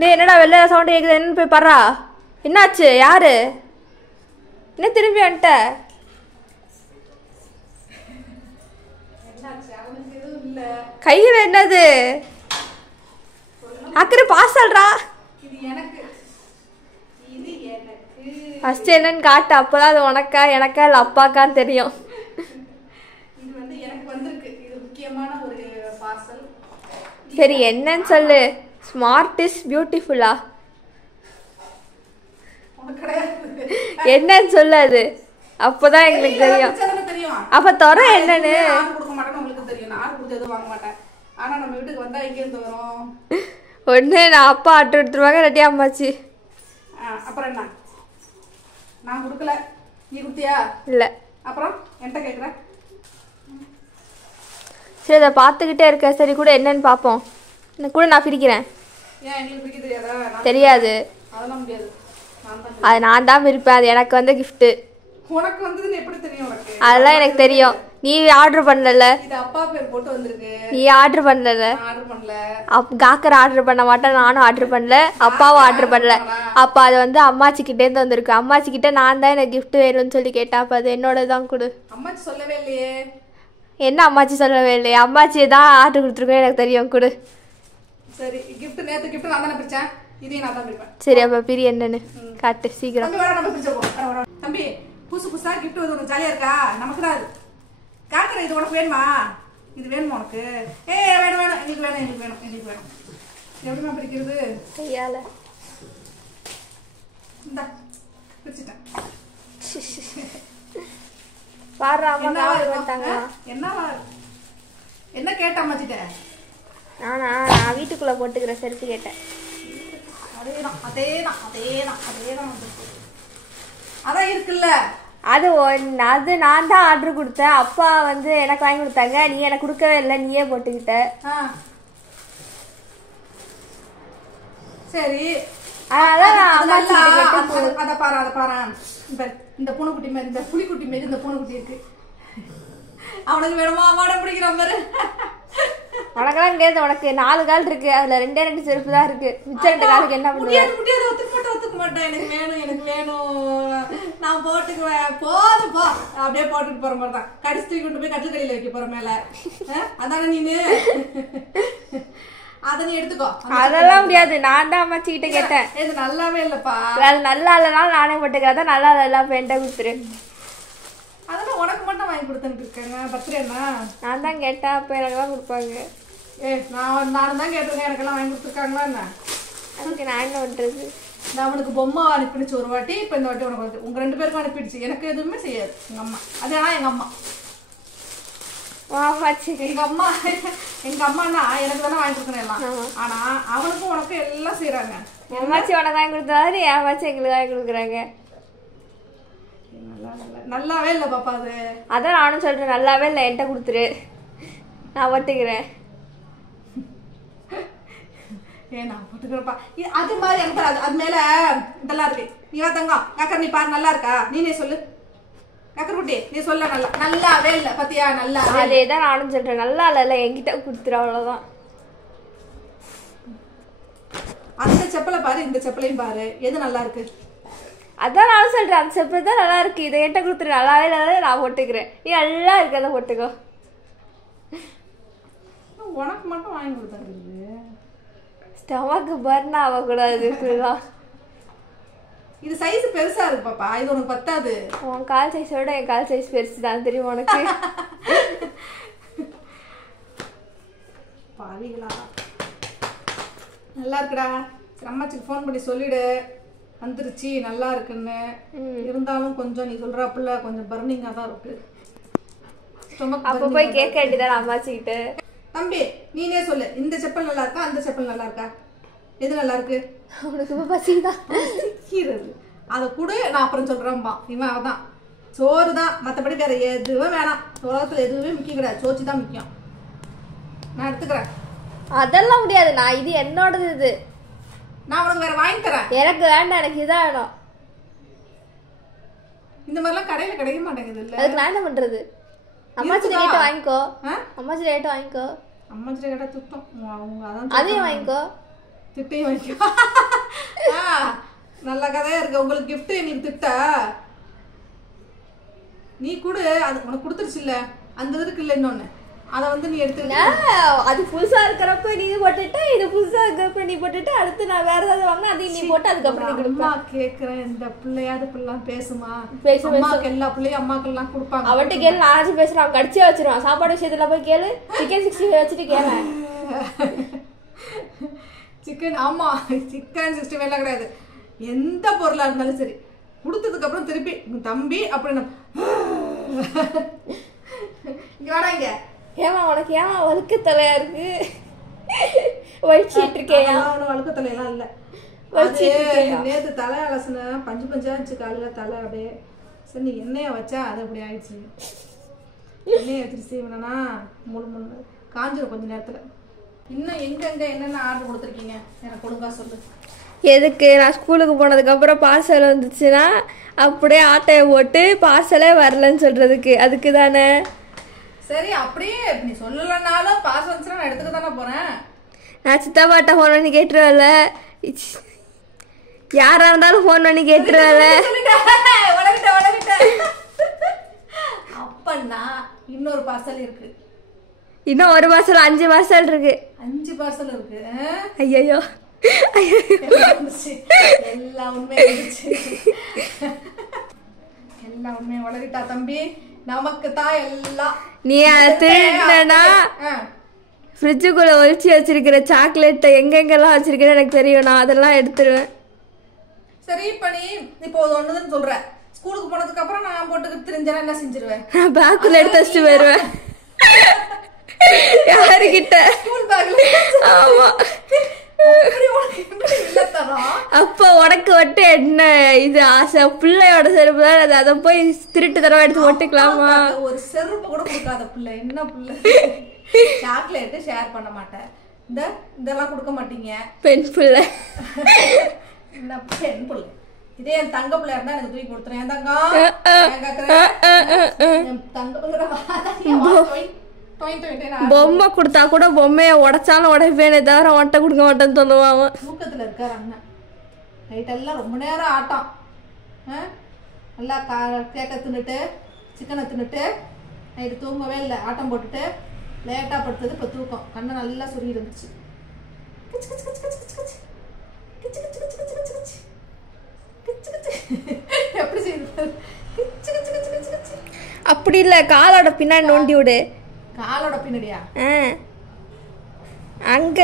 டேய் என்னடா வெளில சவுண்ட் கேக்குது என்னன்னு போய் பாறா. என்னாச்சு? யாரு? என்ன திரும்பி வந்துட்ட? கையில என்னது? அக்கறை பாசல்றா. ஃபர்ஸ்ட் என்னன்னு காட்டு, அப்பதான் அது உனக்கா எனக்கா இல்லை அப்பாக்கான்னு தெரியும். சரி என்னன்னு சொல்லு. ஸ்மார்ட் இஸ் பியூட்டிஃபுல்லா? என்னன்னு சொல்லு அது, அப்பதான் எங்களுக்கு தெரியும். அப்ப தொற என்னன்னு ஒண்ணு நான் அப்பா ஆட்டு எடுத்துருவாங்க, ரெட்டி அம்மாச்சி. அப்புறம் என்ன நான் கொடுக்கல, நீ கொடுத்தியா? இல்ல. அப்புறம் என்கிட்ட கேட்குற? சரி அதை பார்த்துக்கிட்டே இருக்க. சரி கூட என்னன்னு பார்ப்போம். கூட நான் பிரிக்கிறேன். ஏன் எங்களுக்கு பிரிக்க தெரியாதா? தெரியாது. அதெல்லாம் முடியாது. அது நான் தான் பிரிப்பேன். அது எனக்கு வந்து கிஃப்ட். உனக்கு வந்ததுன்னு எப்படி தெரியும்? உனக்கு அதெல்லாம் எனக்கு தெரியும். நீ ஆர்டர் பண்ணல. இது அப்பா பேர் போட்டு வந்திருக்கு. நீ ஆர்டர் பண்ணல. ஆர்டர் பண்ணல. காக்கர் ஆர்டர் பண்ண மாட்டேன், நானும் ஆர்டர் பண்ணல, அப்பாவும் ஆர்டர் பண்ணல. அப்ப அது வந்து அம்மாச்சி கிட்டே இருந்து வந்திருக்கு. அம்மாச்சி கிட்ட நான் தான் எனக்கு கிஃப்ட் வேணும்னு சொல்லி கேட்டா, அப்ப அது என்னோட தான் கொடு. அம்மாச்சி சொல்லவே இல்லையே. என்ன அம்மாச்சி சொல்லவே இல்லையே? அம்மாச்சி தான் ஆர்டர் கொடுத்துருக்கோம், எனக்கு தெரியும், கொடு. சரி கிஃப்ட் நேத்து கிஃப்ட் நான் தானே பிரிச்சேன், இதையும் நான் தான் பிரிப்பேன். சரி அப்ப பிரி என்னன்னு காட்டு சீக்கிரம். தம்பி புதுசு புதுசா கிஃப்ட் வந்து உனக்கு ஜாலியா இருக்கா? நமக்கு தான் அது காக்குற. இது உனக்கு வேணுமா? இது வேணுமா உனக்கு? வேணும் வேணும், எங்களுக்கு வேணும், எங்களுக்கு வேணும், எங்களுக்கு வேணும். எப்படிமா பிரிக்கிறது? கையால. இந்தா பிரிச்சுட்டேன். என்னவா என்ன கேட்ட அம்மாச்சிட்ட? நான் வீட்டுக்குள்ள போட்டுக்கிற செருப்பு கேட்டேன். அதேதான் அதேதான் அதேதான் அதேதான் அதான் இருக்குல்ல. அது அது நான் தான் ஆர்டர் கொடுத்தேன். அப்பா வந்து எனக்கு வாங்கி கொடுத்தாங்க, நீ எனக்கு கொடுக்கவே இல்லை, நீயே போட்டுக்கிட்ட. சரி அதான் அத பாரு, அத பாரு. இந்த பூனைக்குட்டி மாதிரி, இந்த புலிக்குட்டி மாதிரி இந்த பூனைக்குட்டி இருக்கு. அவனுக்கு வேணுமா? அவனை பிடிக்கிற பாரு. உனக்கெல்லாம் கேது. உனக்கு 4 கால் இருக்கு, அதுல 2 செருப்பு தான் இருக்கு. மிச்ச 2 காலுக்கு என்ன பண்ணுவேன்? ஒத்துக்க மாட்டேன். எனக்கு வேணும், எனக்கு வேணும், நான் போட்டுக்குவேன். போதும் போ. அப்படியே போட்டுட்டு போற மாதிரி தான். கடிச்சு தூக்கி கொண்டு போய் கட்டில் கடையில வைக்க போற மேல. அதானே நீனு? அத நீ எடுத்துக்கோ. அதெல்லாம் முடியாது. நான் தான் அம்மாச்சி கிட்ட கேட்டேன். இது நல்லாவே இல்லப்பா. அது நல்லா இல்லனாலும் நானே போட்டுக்கிறதா. நல்லா இல்ல பேண்ட கொடுத்துரு. அதெல்லாம் உனக்கு மட்டும் வாங்கி கொடுத்துட்டு இருக்காங்க. பர்த்டேனா நான் தான் கேட்டேன், அப்ப எனக்கு தான் கொடுப்பாங்க. நானும் தான் கேட்டிருக்கேன். எனக்கெல்லாம் வாங்கி கொடுத்துருக்காங்களா என்ன? அதுக்கு நான் என்ன பண்றது? நான் அவனுக்கு பொம்மை அனுப்பிடுச்சு ஒரு வாட்டி. இப்ப இந்த வாட்டி உனக்கு வந்து உங்க 2 பேருக்கும் அனுப்பிடுச்சு. எனக்கு எதுவுமே செய்யாது எங்க அம்மா. அது ஆனா எங்க அம்மா எங்க அம்மானா எனக்கு தானே வாங்கி கொடுக்கணும் எல்லாம். ஆனா அவனுக்கும் உனக்கு எல்லாம் செய்யறாங்க. அம்மாச்சி உனக்கு வாங்கி கொடுத்தாரு, அம்மாச்சி எங்களுக்கு வாங்கி கொடுக்குறாங்க. நல்லாவே இல்ல பாப்பா. அது அதான் நானும் சொல்றேன், நல்லாவே இல்லை, என்கிட்ட கொடுத்துரு, நான் ஒட்டுக்கிறேன். நான் போட்டுக்கிறப்பா. அது மாதிரி எனக்கு அது மேல இதெல்லாம் இருக்கு. நீ வா தங்கம், கக்கர் நீ பாரு, நல்லா இருக்கா? நீனே சொல்லு கக்கர் குட்டி, நீ சொல்ல. நல்லாவே இல்ல பத்தியா? நல்லா அதேதான் நானும் சொல்றேன், நல்லா இல்ல, என்கிட்ட கொடுத்துரு, அவ்வளவுதான். அந்த செப்பலை பாரு, இந்த செப்பலையும் பாரு, எது நல்லா இருக்கு? அதான் நானும் சொல்றேன், அந்த செப்பல் தான் நல்லா இருக்கு, இதை என்கிட்ட கொடுத்துரு, நல்லாவே இல்லை, நான் போட்டுக்கிறேன். நீ நல்லா இருக்கிறத போட்டுக்கோ. உனக்கு மட்டும் வாங்கி கொடுத்தாங்க. ஸ்டமக்கு பர்ன் ஆகக்கூடாது. இது சைஸ் பெருசா இருக்கு பாப்பா, இது உனக்கு பத்தாது. உன் கால் சைஸோட என் கால் சைஸ் பெருசு தான், தெரியும் உனக்கு. பாவிகளா. நல்லா இருக்குடா. அம்மாச்சிக்கு ஃபோன் பண்ணி சொல்லிடு வந்துருச்சு நல்லா இருக்குன்னு. இருந்தாலும் கொஞ்சம் நீ சொல்றாப்புல கொஞ்சம் பர்னிங்கா தான் இருக்கு. அப்ப போய் கேட்க வேண்டியதான் அம்மாச்சிக்கிட்ட. தம்பி நீனே சொல்லு, இந்த செப்பல் நல்லா இருக்கா, அந்த செப்பல் நல்லா இருக்கா, எது நல்லா இருக்கு? உனக்கு பசிதான். அதை கூட நான் அப்புறம் சொல்றேன்பா. இவன் அதான் சோறு தான், மற்றபடி வேற எதுவும் வேணாம். உலகத்துல எதுவுமே முக்கியம் கிடையாது, சோச்சு தான் முக்கியம். நான் எடுத்துக்கிறேன். அதெல்லாம் முடியாது, நான் இது என்னோடது. இது நான் உனக்கு வேற வாங்கி தரேன். எனக்கு வேண்டாம், எனக்கு இதான் வேணும். இந்த மாதிரிலாம் கடையில கிடைக்க மாட்டேங்குது இல்ல. அதுக்கு நான் என்ன பண்றது? அம்மாச்சி ரேட்ட வாங்கிக்கோ. அம்மாச்சி ரேட்ட வாங்கிக்கோ. அம்மாச்சி ரேட்ட துட்டும் அவங்க, அதான் அதையும் வாங்கிக்கோ. திட்டையும் வைக்கும். நல்ல கதையா இருக்கு. உங்களுக்கு கிஃப்ட் எங்களுக்கு திட்டா நீ கூட அது உனக்கு கொடுத்துருச்சு இல்ல, அந்த இதுக்கு இல்ல இன்னொன்னு அதை வந்து நீ எடுத்து அது புதுசா இருக்கிறப்ப நீ போட்டுட்டு இது புதுசா இருக்கிறப்ப நீ போட்டுட்டு அடுத்து நான் வேற ஏதாவது வாங்கினா அதையும் நீ போட்டு அதுக்கப்புறம் அம்மா கேக்குறேன். இந்த பிள்ளையாவது பிள்ளைலாம் பேசுமா? பேசு அம்மாக்கு எல்லா பிள்ளையும் அம்மாக்கு எல்லாம் கொடுப்பாங்க. அவன்கிட்ட கேளு, நான் பேசுறேன். அவன் கடிச்சே வச்சிருவான். சாப்பாடு விஷயத்துல போய் கேளு. சிக்கன் 65 வச்சுட்டு கேளு. சிக்கன் ஆமா, சிக்கன் 65 எல்லாம் கிடையாது. எந்த பொருளா இருந்தாலும் சரி கொடுத்ததுக்கு அப்புறம் திருப்பி தம்பி அப்படின்னு இங்க வாடாங்க. ஏமா உனக்கு ஏன் வழுக்க தலையா இருக்கு? வலிச்சிட்டு இருக்கேயா? வழுக்க தலையெல்லாம் இல்ல. நேத்து தலை அலசுன பஞ்சு பஞ்சா இருந்துச்சு காலையில தலை அப்படியே. சரி நீ எண்ணெய வச்சா அது அப்படி ஆயிடுச்சு. எண்ணெய வச்சுட்டு செய்வனா முழு முழு காஞ்சிடும் கொஞ்ச நேரத்துல. இன்னும் எங்க என்னென்ன ஆர்டர் கொடுத்துருக்கீங்க எனக்கு ஒழுங்கா சொல்லு. எதுக்கு? நான் ஸ்கூலுக்கு போனதுக்கு அப்புறம் பார்சல் வந்துச்சுன்னா அப்படியே ஆட்டையை போட்டு பார்சலே வரலன்னு சொல்றதுக்கு, அதுக்கு தானே. சரி அப்படியே நீ சொல்லலனாலும் பாஸ் வந்துச்சுன்னா நான் எடுத்துக்க தானே போறேன். நான் சித்தாப்பாட்ட ஃபோன் பண்ணி கேட்டுருவேன்ல, யாரா இருந்தாலும் ஃபோன் பண்ணி கேட்டுருவேன்ல. அப்பன்னா இன்னொரு பார்சல் இருக்கு. இன்னும் ஒரு பார்சல் 5 பார்சல் இருக்கு. 5 பார்சல் இருக்கு. ஐயோ எல்லாம் உண்மையா எல்லாம் உண்மையா வளரிட்டா தம்பி. நமக்கு தான் எல்லாம். நீ திருடனா ஃப்ரிட்ஜுக்குள்ள ஒழிச்சு வச்சிருக்கிற சாக்லேட்டை எங்கெங்கெல்லாம் வச்சிருக்கேன்னு எனக்கு தெரியும். நான் அதெல்லாம் எடுத்துருவேன். சரி இப்ப நீ இப்போ ஒண்ணுன்னு சொல்ற, ஸ்கூலுக்கு போனதுக்கு அப்புறம் நான் போட்டுக்கிட்டு தெரிஞ்சா என்ன செஞ்சிருவேன்? நான் பேக்குள்ள எடுத்து வச்சுட்டு போயிருவேன். யாருகிட்ட? ஸ்கூல் பேக்ல. ஆமா. அப்ப உனக்கு மட்டும் என்ன இது ஆசை? பிள்ளையோட செருப்பு தான், அதை போய் திருட்டு தடவை எடுத்து போட்டுக்கலாமா? ஒரு செருப்பு கூட கொடுக்காத பிள்ளை. என்ன பிள்ளை? சாக்லேட் ஷேர் பண்ண மாட்டேன். இதெல்லாம் கொடுக்க மாட்டீங்க. பெண் பிள்ளை. என்ன பெண் பிள்ளை? இதே என் தங்க பிள்ளை இருந்தா எனக்கு தூக்கி கொடுத்துறேன். என் தங்கம் பொம்மை கொடுத்தா கூட பொம்மைய உடைச்சாலும் உடைப்பேனே தவிர ஒட்டை கொடுக்க மாட்டேன்னு சொல்லுவான். தூக்கத்துல இருக்காரு அண்ணன். நைட்டெல்லாம் ரொம்ப நேரம் ஆட்டம். நல்லா கேக்க தின்னுட்டு சிக்கனை தின்னுட்டு நைட்டு தூங்கவே இல்லை. ஆட்டம் போட்டுட்டு லேட்டா படுத்தது. இப்போ தூக்கம். கண்ணை நல்லா சுருகி இருந்துச்சு. எப்படி செய்யுது? அப்படி இல்ல, காலோட பின்னாடி நோண்டி விடு. காலோட பின்னாடியா? அங்க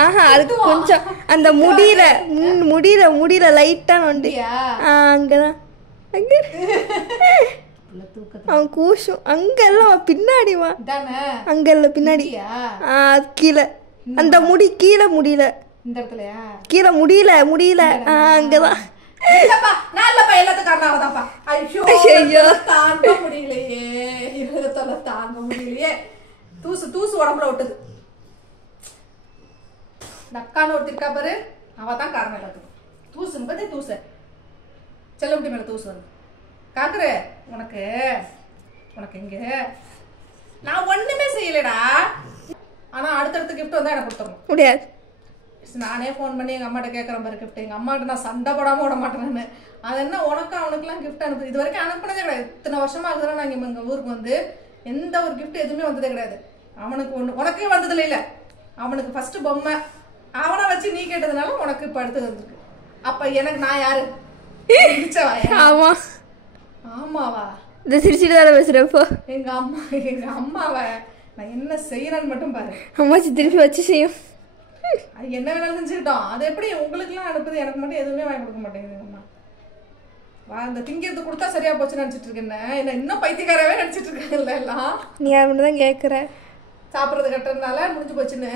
ஆஹா, அதுக்கு கொஞ்சம் அந்த முடியல லைட்டா நோண்டி. அங்கதான் அவன் கூசும். அங்க எல்லாம் பின்னாடிவா, அங்க இல்ல பின்னாடி. கீழே அந்த முடி கீழே முடியல. இந்த இடத்துலயா? கீழே முடியல. அங்கதான். தாங்க முடியலையே. தூசு உடம்புல விட்டது. நக்கான ஒருத்திருக்கா பாரு, அவதான் காரணம் எல்லாத்துக்கும். தூசுன்னு பத்தி தூச செல்லமுடி மேல தூசு வந்து காக்குற. உனக்கு எங்க நான் ஒண்ணுமே செய்யலடா. ஆனா அடுத்தடுத்த கிஃப்ட் வந்தா எனக்கு கொடுத்துடணும் முடியாது. நானே ஃபோன் பண்ணி எங்க அம்மாட்ட கேட்கறேன் பாரு கிஃப்ட். எங்க அம்மாட்ட நான் சண்டை போடாம விட மாட்டேன்னு. அது என்ன உனக்கு அவனுக்குலாம் கிஃப்ட் அனுப்புது? இது வரைக்கும் அனுப்புனதே கிடையாது. இத்தனை வருஷமா ஆகுதுன்னா நாங்க எங்க ஊருக்கு வந்து எந்த ஒரு கிஃப்ட் எதுவுமே வந்ததே கிடையாது. அவனுக்கு ஒண்ணு, உனக்கே வந்ததுல இல்ல. அவனுக்கு ஃபர்ஸ்ட் பொம்மை, அவனை வச்சு நீ கேட்டதுனால உனக்கு இப்ப அடுத்து வந்திருக்கு. அப்ப எனக்கு நான் யாரு? ஆமா ஆமாவா? இந்த சிரிச்சிட்டு தான் பேசுறப்போ எங்க அம்மாவை நான் என்ன செய்யறேன்னு மட்டும் பாரு. அம்மாச்சி திருப்பி வச்சு செய்யும். அது என்ன வேணாலும் செஞ்சுக்கிட்டோம். அது எப்படி உங்களுக்கு எல்லாம் அனுப்புது, எனக்கு மட்டும் எதுவுமே வாங்கி கொடுக்க மாட்டேங்குது அம்மா. அந்த திங்கிறது கொடுத்தா சரியா போச்சுன்னு நினைச்சிட்டு இருக்கேன். என்ன இன்னும் பைத்தியக்காரவே நினைச்சிட்டு இருக்கேன்ல எல்லாம். நீ அப்படிதான் கேக்குற. சாப்பிடுறது கட்டுறதுனால முடிஞ்சு போச்சுன்னு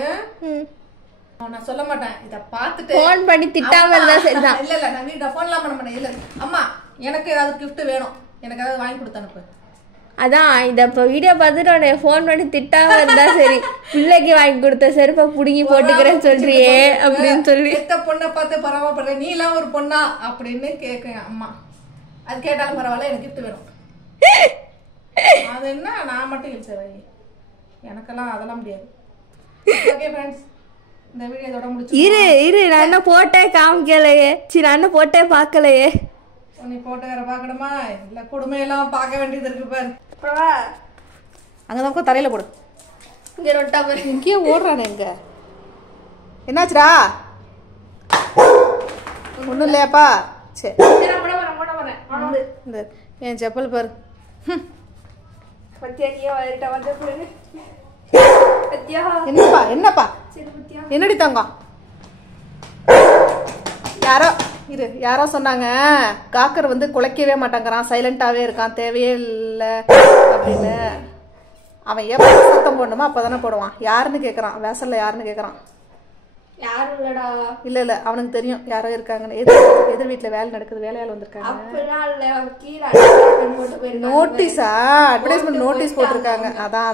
நான் சொல்ல மாட்டேன். இத பாத்துட்டு போன் பண்ணி திட்டாம இருந்தா சரிதான். இல்ல நான் வீட போன்லாம் பண்ண மாட்டேன். இல்ல அம்மா எனக்கு ஏதாவது கிஃப்ட் வேணும், எனக்கு ஏதாவது வாங்கி கொடுத்து அனுப்பு. அதான் இத இப்ப வீடியோ பார்த்துட்டு உன்னை போன் பண்ணி திட்டாம இருந்தா சரி. பிள்ளைக்கு வாங்கி கொடுத்த செருப்பை புடுங்கி போட்டுக்கிறேன்னு சொல்றியே அப்படின்னு சொல்லி எத்த பொண்ணை பார்த்து பரவாயில்ல, நீ எல்லாம் ஒரு பொண்ணா அப்படின்னு கேட்க அம்மா. அது கேட்டாலும் பரவாயில்ல, எனக்கு கிஃப்ட் வேணும். அது என்ன நான் மட்டும் இல்லை சார், எனக்கெல்லாம் அதெல்லாம் முடியாது. ஓகே ஃப்ரெண்ட்ஸ், இந்த வீடியோ இதோட முடிச்சு. இரு நான் என்ன போட்டே காமிக்கலையே. சரி நான் என்ன போட்டே பார்க்கலையே. நீ போட்டு வேற பார்க்கணுமா? இல்லை குடுமையெல்லாம் பார்க்க வேண்டியது இருக்கு பாரு. அங்கதான் தரையில போடு. இங்கே ரொட்டா பாரு. இங்கேயே ஓடுறானே எங்க? என்னாச்சுடா? ஒன்றும் இல்லையாப்பா? சரி இந்த என் செப்பல் பாரு. என்னப்பா என்னப்பா என்னடி தங்கம்? யாரோ சொன்னாங்க காக்கர் வந்து குலைக்கவே மாட்டாங்கிறான், சைலண்டாவே இருக்கான், தேவையே இல்லை அப்படின்னு. அவன் எப்போ சுத்தம் போடணுமா அப்பதானே போடுவான். யாருன்னு கேட்கறான், வேசல்ல யாருன்னு கேட்கறான். யாரும் இல்லடா. இல்ல அவனுக்கு தெரியும் யாரோ இருக்காங்கன்னு. எதிர் வீட்டுல வேலை நடக்குது, வேலையால் வந்திருக்காங்க. நோட்டீஸா? அட்வர்டைஸ்மெண்ட் நோட்டீஸ் போட்டிருக்காங்க. அதான்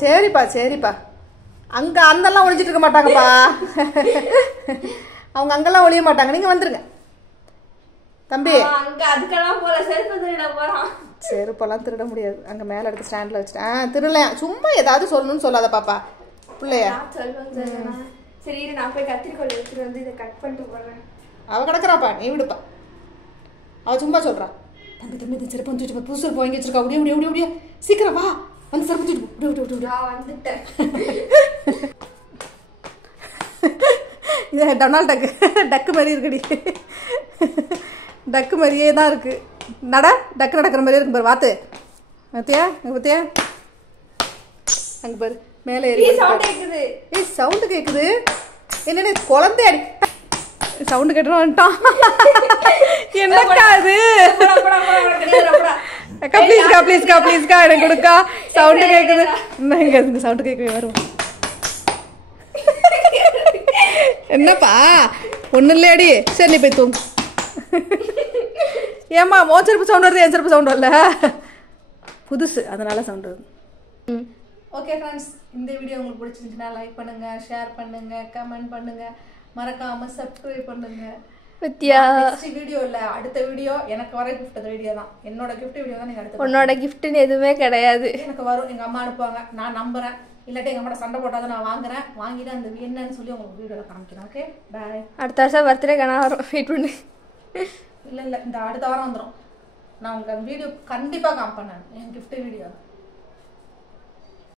சரிப்பா. அங்க அந்தெல்லாம் ஒழிஞ்சிட்டு இருக்க மாட்டாங்கப்பா. அவங்க அங்கெல்லாம் ஒழிய மாட்டாங்க. நீங்க வந்துருங்க தம்பி. செருப்பெல்லாம் திருட முடியாது. அங்க மேல எடுத்து ஸ்டாண்ட்ல வச்சுட்டேன். திருடலையா? சும்மா ஏதாவது சொல்லணும்னு சொல்லாத பாப்பா பிள்ளையா. சரி நான் போய் கத்திரிக்கோள் எடுத்துட்டு வந்து இதை கட் பண்ணிட்டு போறேன். அவ கிடக்குறாப்பா, நீ விடுப்பா. அவ சும்மா சொல்றா. தம்பி இந்த செருப்பு வந்துட்டு புதுசு செருப்பு வாங்கி வச்சிருக்கா. முடிய சீக்கிரம் வா, வந்து செருப்பு விடு. வந்துட்டேன். இது டொனால்ட் டக்கு மாதிரி இருக்குடி. டக்கு மாதிரியே தான் இருக்கு. டக்கு நடக்கிற மாதிரியே இருக்கு பாரு. வாத்து பத்தியா அங்க பாரு மேலே ஏறி சவுண்டு கேக்குது. என்னன்னு குழந்தை அடி சவுண்டு கேட்டு வந்துட்டான். என்னக்கா அது? ப்ளீஸ்க்கா எனக்கு கொடுக்கா. சவுண்டு கேக்குது. இங்க சவுண்டு கேட்கவே வரும். என்னப்பா ஒன்னும் இல்லையாடி? சரி நீ போய் தூங்கு. ஏமா மோ செருப்பு சவுண்ட் வருது, என் செருப்பு சவுண்ட் வரல. புதுசு அதனால சவுண்ட் வருது. ஓகே ஃப்ரெண்ட்ஸ், இந்த வீடியோ உங்களுக்கு பிடிச்சிருந்துச்சுன்னா லைக் பண்ணுங்க, ஷேர் பண்ணுங்க, கமெண்ட் பண்ணுங்க, மறக்காம சப்ஸ்கிரைப் பண்ணுங்க. நெக்ஸ்ட் வீடியோ இல்ல, அடுத்த வீடியோ எனக்கு வர கிஃப்ட் வீடியோ தான். என்னோட கிஃப்ட் வீடியோ தான். நீங்க அடுத்து உன்னோட கிஃப்ட்னு எதுவுமே கிடையாது. எனக்கு வரும், எங்க அம்மா அனுப்புவாங்க, நான் நம்புறேன். இல்லாட்டி எங்க அம்மா சண்டை போட்டாதான் நான் வாங்குறேன். வாங்கிட்டு அந்த என்னன்னு சொல்லி உங்களுக்கு வீடியோல காமிக்கிறேன். Okay bye. அடுத்த வருஷம் பர்த்டே கனா வரும், வெயிட் பண்ணு. இல்ல இந்த அடுத்த வாரம் வந்துடும். நான் உங்களுக்கு அந்த வீடியோ கண்டிப்பா காமிப்பேன். என் கிஃப்ட் வீடியோ